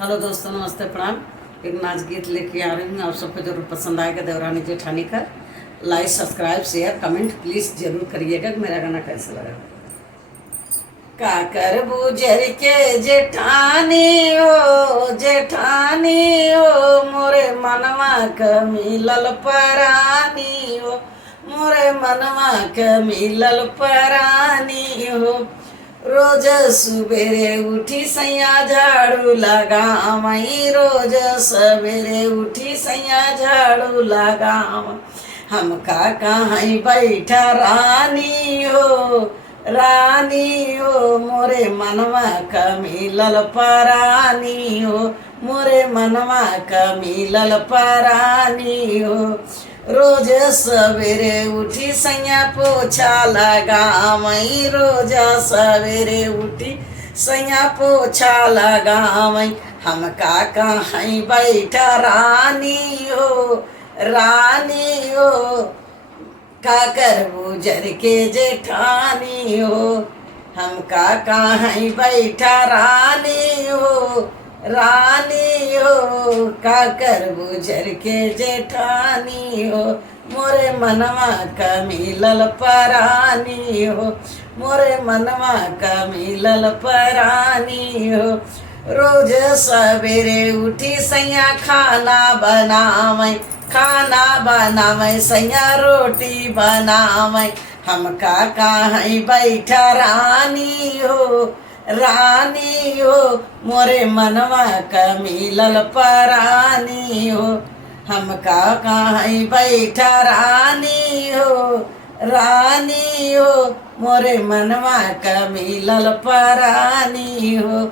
Hello दोस्तों, नमस्ते, प्रणाम। एक नाच गीत लेके आ रही हूँ, आप सबको जरूर पसंद आएगा। देवरानी जेठानी का लाइक, सब्सक्राइब, शेयर, कमेंट प्लीज़ जरूर करिएगा कि मेरा गाना कैसा लगा। काकर बुझर के जेठानी हो, जेठानी हो, मोरे मनवा क मिलल परानी हो, मोरे मनवा क मिलल परानी हो। रोज सुबेरे उठी सैया झाड़ू लगावई, रोज सवेरे उठी सैया झाड़ू लगाव। हम का कहीं बैठा रानी हो, रानी हो, मोरे मनवा क मिलल परानी हो, मोरे मनवा क मिलल परानी हो। रोज सवेरे उठी सैया पोछा लगावई, रोज सवेरे उठी सैया पोछा लगावई। हम का कहीं बैठा रानी हो, रानी हो, काकर गुजर के जेठानी हो। हम का कहीं बैठा रानी हो, रानी हो, काकर गुजर के जेठानी हो। मोरे मनवा क मिलल परानी हो, मोरे मनवा क मिलल परानी हो। रोज सवेरे उठी सैया खाना बनावई, खाना बनावई सैया रोटी बनावई। हम का कहीं बैठा रानी हो, रानी हो, मोरे मनवा क मिलल परानी हो। हम का कहीं बैठा रानी हो, रानी हो, मोरे मनवा क मिलल परानी हो।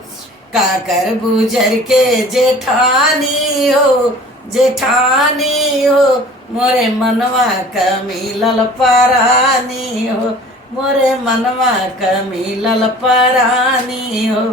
काकर बुझर के जेठानी हो, जेठानी हो, मोरे मनवा क मिलल परानी हो, मोरे मनवा क मिलल परानी हो।